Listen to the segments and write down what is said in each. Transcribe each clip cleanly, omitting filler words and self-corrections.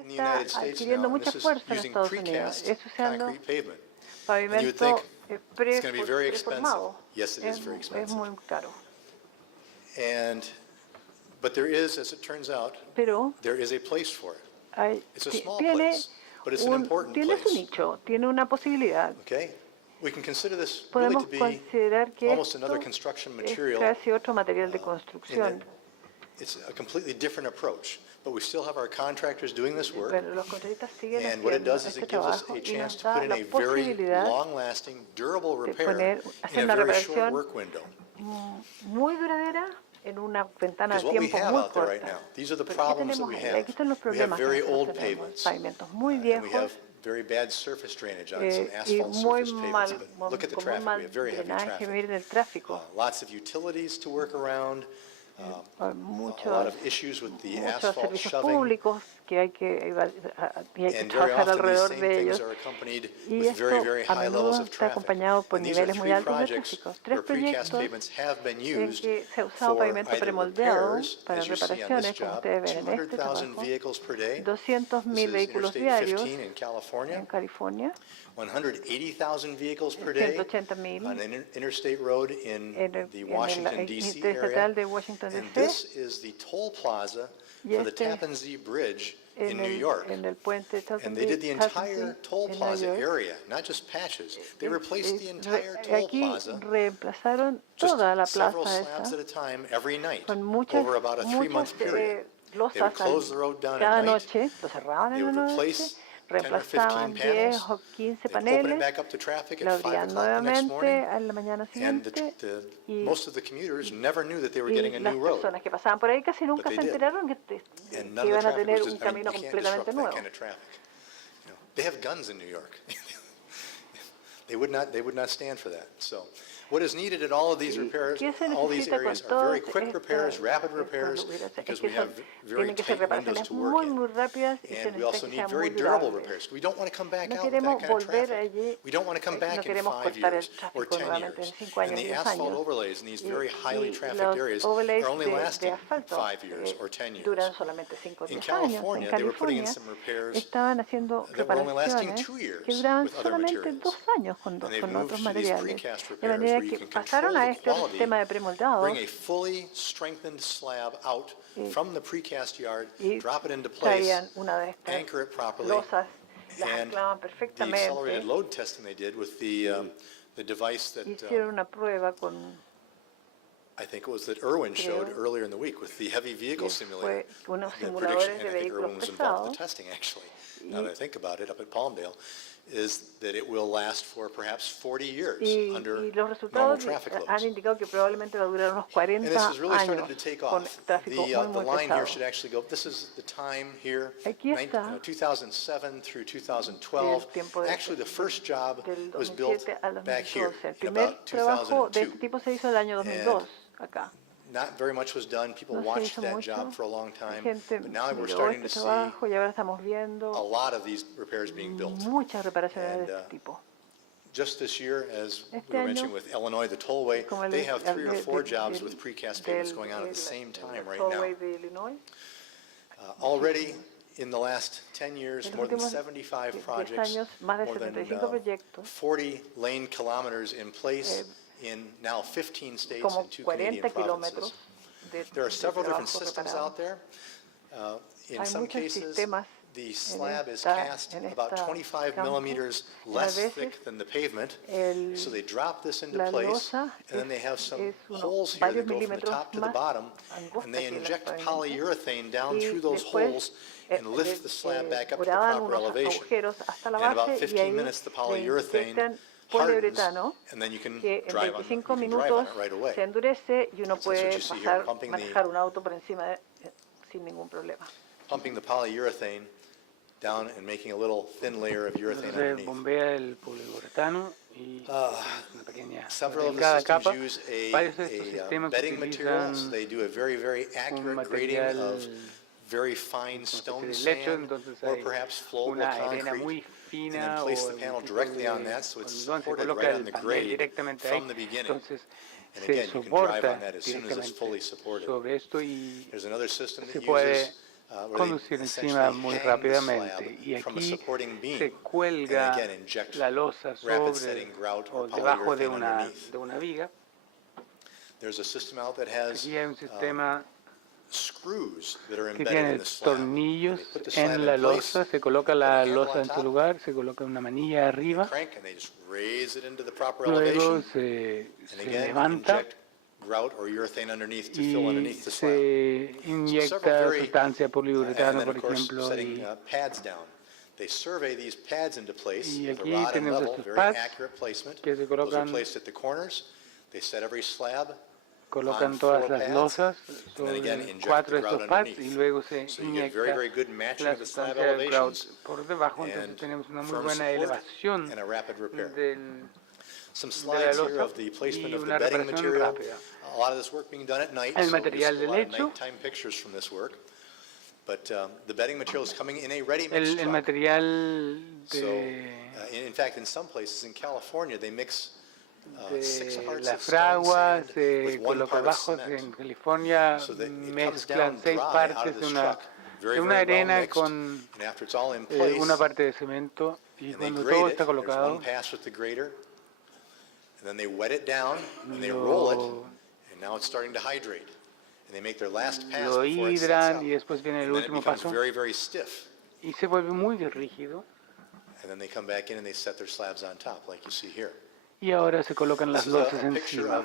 in the está United States adquiriendo now, and mucha this is fuerza en using Estados Unidos. precast Es usando concrete pavement. pavimento it's going to be very expensive. preformado. Yes, it is very Es expensive. muy caro. But there is, as it turns out, Pero there is a place for it. It's a small tiene place, but it's an important su place. nicho, tiene una posibilidad. Okay? We can consider this really Podemos to be considerar que almost esto another construction es material. casi otro material de in construcción. that it's a completely different approach, but we still have our contractors doing this work. Pero los contratistas siguen And what it haciendo does is este it gives us trabajo a y chance nos to put da in la a very posibilidad long-lasting, durable de repair hacer in a una very short reparación work window. muy duradera en una ventana Because de what we tiempo have muy out there right corta. now, these are the Pero ¿qué problems that tenemos we ahí? have. Aquí están los We have problemas que very nosotros old tenemos. pavements, Pavimentos muy and we have viejos very bad surface drainage on some y asphalt muy surface mal, pavements. But look at the con muy traffic. We mal have very heavy drenaje. traffic. Miren el tráfico. Lots of utilities to work around. A lot Muchos of issues with the asphalt servicios shoving. públicos que hay que And very trabajar often these alrededor same de things ellos. are accompanied Y with very, esto very a high levels menudo of está traffic. acompañado por And these are niveles muy three altos de projects tráfico. where Tres precast proyectos pavements have been en used que se ha usado for pavimento either premoldeado repairs, para as you see on this reparaciones, como job, ustedes ven en este 200,000 trabajo, vehicles per day. 200.000 This is vehículos Interstate diarios 15 in California. en California, 180,000 vehicles per day 180.000 on an interstate road in the en Washington, el D.C. interestatal area. de Washington, And D.C. this is the toll plaza Y for the este Tappan Zee Bridge in en New York. el puente And they did the entire toll en Nueva plaza York. area, not just patches. They replaced the entire toll Aquí plaza, reemplazaron just toda la several plaza slabs at esa a time every night, con muchas, over about a 3-month period. They would losas close the road down cada at night. noche, lo cerraban They en la would noche, replace 10 or 15 reemplazaban 10 panels. o 15 They'd open it paneles, back up to traffic lo at 5 abrían o'clock the next nuevamente morning. a la mañana And siguiente y, most of the commuters never knew that they were getting a las new road. personas que pasaban por ahí casi nunca they se did. enteraron que And que none of the iban a traffic tener was un just, I mean, camino you can't completamente disrupt that nuevo. kind of traffic. You know, they have guns in New York. They would not stand for that. So what is needed at all of these repairs, ¿Qué se all these necesita areas con are very todos quick repairs, rapid estos repairs, lugares? because Es que we have very tienen que ser tight windows reparaciones to work muy, in. muy rápidas y se And we necesita also que need sean very muy durable durables. repairs. We don't want to come back No out with that queremos kind of volver traffic. allí, We don't want to come no back in queremos 5 cortar el years or tráfico 10 nuevamente en years. 5 And años, the 10 asphalt años. overlays in these very Y highly trafficked los areas overlays are only de lasting asfalto 5 years or 10 years. duran solamente 5 o In 10 años. En California, they were putting in California some repairs estaban haciendo that were only lasting reparaciones 2 years que duraban with other solamente materials. 2 años con And they've otros moved to these materiales. precast De repairs manera where you que can pasaron control a the este quality, sistema de premoldeados bring a fully strengthened slab out from the precast yard, y drop it into place, traían una de estas anchor it properly, losas, las and anclaban the perfectamente. accelerated load testing they did with the device that Hicieron una prueba con I think it was that Irwin showed Creo earlier in the week with the heavy vehicle que simulator. fue unos The simuladores prediction, de and I think vehículos Irwin was involved in the pesados. testing actually, now that I think about it, up at Palmdale, is that it will last for perhaps 40 years under Y los normal resultados traffic han loads. indicado que probablemente va a durar unos 40 And this has really started años to take con off. tráfico The muy line here pesado. should actually go, this is the time here, Aquí está 2007 through 2012. el tiempo de- Actually, the first job del was built 2007 al back here 2012. El in primer about trabajo de este 2002. tipo se hizo el año 2002, acá. Not very much was done. People No se watched hizo that mucho. job for a long La time. gente But now we're miró starting to este see trabajo y ahora estamos a viendo lot of these repairs being built. muchas reparaciones And, de este tipo. Just this year, as Este we were año, mentioning with Illinois, the tollway, como they have 3 or 4 jobs del- with precast pavements del- going on at the el- same time el right tollway now. de Illinois. Already, in the last 10 years, En los more than últimos 75 10 projects, años, más de more than 75 proyectos, 40 lane kilometers in place in now 15 states como and 2 40 Canadian kilómetros provinces. de There are several different trabajo systems preparado. out there. In Hay some muchos cases, sistemas the en slab is esta- cast en about esta 25 campo, millimeters y a less veces thick than the pavement. So they drop this into la place, losa and then they have some es holes here varios that go from the milímetros top to the más bottom, angosta and they que el inject pavimento. polyurethane down Y through those después, holes and lift the slab back up to the graban proper unos elevation. agujeros hasta la In about base y 15 ahí minutes, the le polyurethane inyectan hardens, poliuretano and then you can que en drive on it. You 25 can drive on minutos it right away. se endurece y uno That's puede what you see here, pasar, pumping the- manejar un auto por encima sin ningún problema. Pumping the polyurethane down and making a little thin layer of urethane Entonces underneath. bombea el poliuretano y una pequeña Several of the delgada systems capa. use Varios de estos a sistemas bedding material, so utilizan they do a very, very accurate grading material of very fine una especie stone de lecho, sand entonces or hay perhaps flowable una arena muy concrete. And fina then o place the algún panel tipo directly de on that, so it's algodón, se supported coloca right on el the panel grade directamente ahí, from the beginning. entonces And se again, you can drive on soporta that as soon as it's fully directamente supported. sobre esto y There's another system se that puede uses conducir encima muy rápidamente. Y aquí se cuelga la losa sobre o debajo de una viga. Aquí hay un sistema que tiene tornillos en la losa, se coloca la losa en su lugar, se coloca una manilla arriba, luego se levanta y se inyecta sustancia poliuretano, por ejemplo, y aquí tenemos estos pads que se colocan todas las losas sobre 4 de estos pads y luego se inyecta la sustancia del grout por debajo, entonces tenemos una muy buena elevación de la losa y una reparación rápida. El material del hecho, el material de la fragua se coloca abajo. En California mezclan 6 partes de una arena con una parte de cemento, y cuando todo está colocado lo hidran y después viene el último paso y se vuelve muy rígido. Y ahora se colocan las losas encima.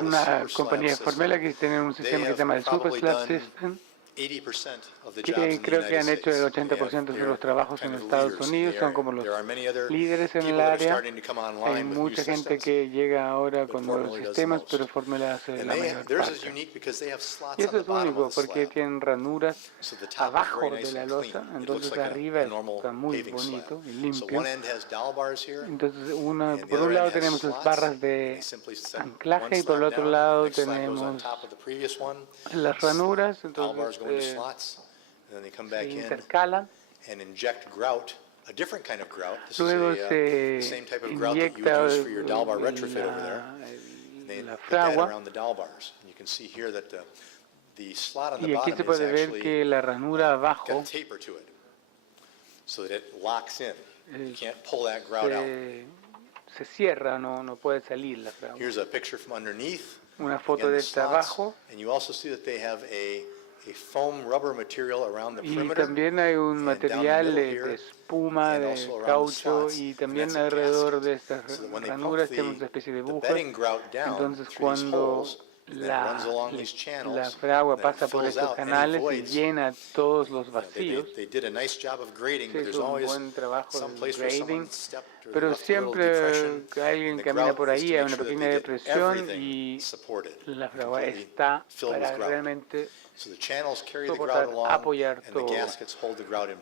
Una compañía de Fort Miller que tiene un sistema que se llama el Super Slab System, que creo que han hecho el 80% de los trabajos en Estados Unidos, son como los líderes en el área. Hay mucha gente que llega ahora con nuevos sistemas, pero Fort Miller hace la mayor parte. Y eso es único porque tienen ranuras abajo de la losa, entonces arriba está muy bonito y limpio. Entonces por un lado tenemos las barras de anclaje y por el otro lado tenemos las ranuras, entonces se intercalan. Luego se inyecta la fragua y aquí se puede ver que la ranura abajo se cierra, no puede salir la fragua. Una foto de esta abajo. Y también hay un material de espuma, de caucho, y también alrededor de estas ranuras tenemos una especie de bujas. Entonces cuando la fragua pasa por estos canales y llena todos los vacíos, se hizo un buen trabajo de grading, pero siempre que alguien camina por ahí hay una pequeña depresión y la fragua está para realmente soportar, apoyar todo.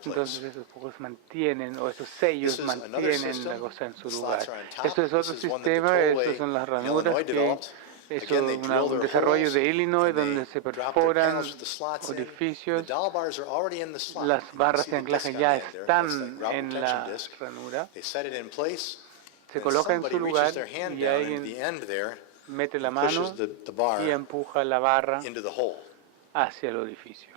Entonces esos pocos mantienen, o esos sellos mantienen la cosa en su lugar. Esto es otro sistema, estas son las ranuras que es un desarrollo de Illinois donde se perforan orificios. Las barras de anclaje ya están en la ranura, se coloca en su lugar y alguien mete la mano y empuja la barra hacia el orificio.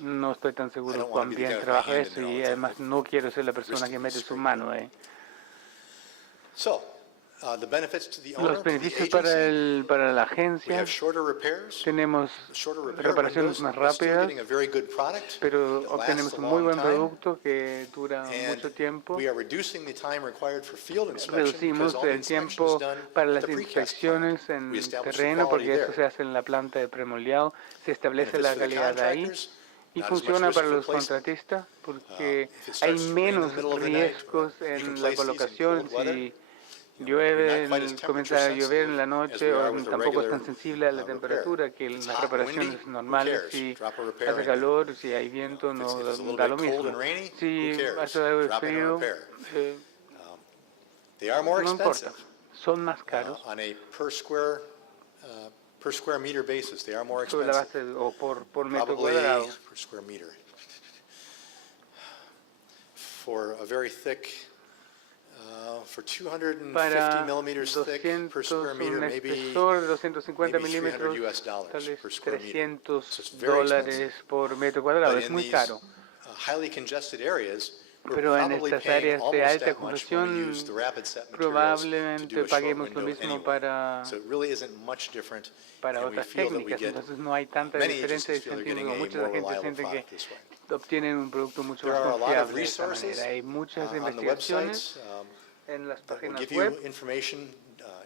No estoy tan seguro cuán bien trabaja eso y además no quiero ser la persona que mete su mano ahí. Los beneficios para la agencia: tenemos reparaciones más rápidas, pero obtenemos un muy buen producto que dura mucho tiempo. Reducimos el tiempo para las inspecciones en terreno porque esto se hace en la planta de premoldeado, se establece la calidad ahí. Y funciona para los contratistas porque hay menos riesgos en la colocación. Si llueve, comienza a llover en la noche, o tampoco es tan sensible a la temperatura que en las reparaciones normales. Si hace calor, si hay viento, no da lo mismo. Si hace algo de frío, no importa. Son más caros sobre la base o por metro cuadrado. for 250 para millimeters thick per 200, square meter, un maybe espesor de 250 maybe milímetros, $300 tal vez per square meter. So it's $300 very expensive. por metro cuadrado, But es in muy these caro. highly congested areas, we're Pero en probably estas paying áreas de almost alta that much when we use congestión the rapid set materials to do probablemente a short paguemos lo window mismo anyway. para, So it really isn't much different, and we otras feel that we técnicas, get, entonces no hay tanta many diferencia y agencies feel they're getting sentimos, a muchos more agentes reliable sienten que product this way. obtienen un producto mucho There más are a lot of confiable de esta resources manera. Hay muchas on the investigaciones websites en las that will páginas give web you information,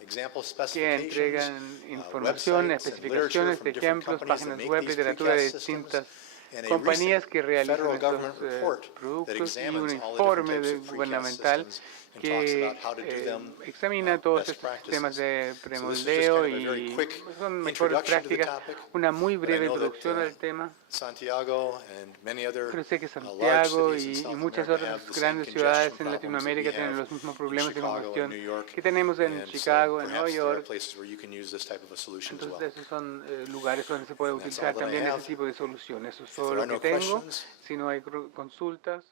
example que specifications, entregan información, websites and literature especificaciones, from different ejemplos, companies that páginas make web, these literatura de precast systems, distintas and a compañías recent que realizan federal estos government report that productos y un examines all the different informe types of precast gubernamental systems and talks que about how to do them, examina todos best estos sistemas practices. de So this is just premoldeo kind of a very y quick son mejores introduction to the prácticas, topic, una muy but I breve know that introducción al tema. Santiago and many other Pero sé que large Santiago cities in y South muchas America otras have the same grandes congestion ciudades en problems that we Latinoamérica tienen have los mismos in problemas de Chicago and congestión New York. que tenemos en And so Chicago, en Nueva perhaps there are York. places where you can use this type of a solution as well. Entonces esos son lugares donde se puede And that's utilizar all that I también have. ese tipo de soluciones. Eso es If todo there lo are que no tengo. questions, Si no hay consultas.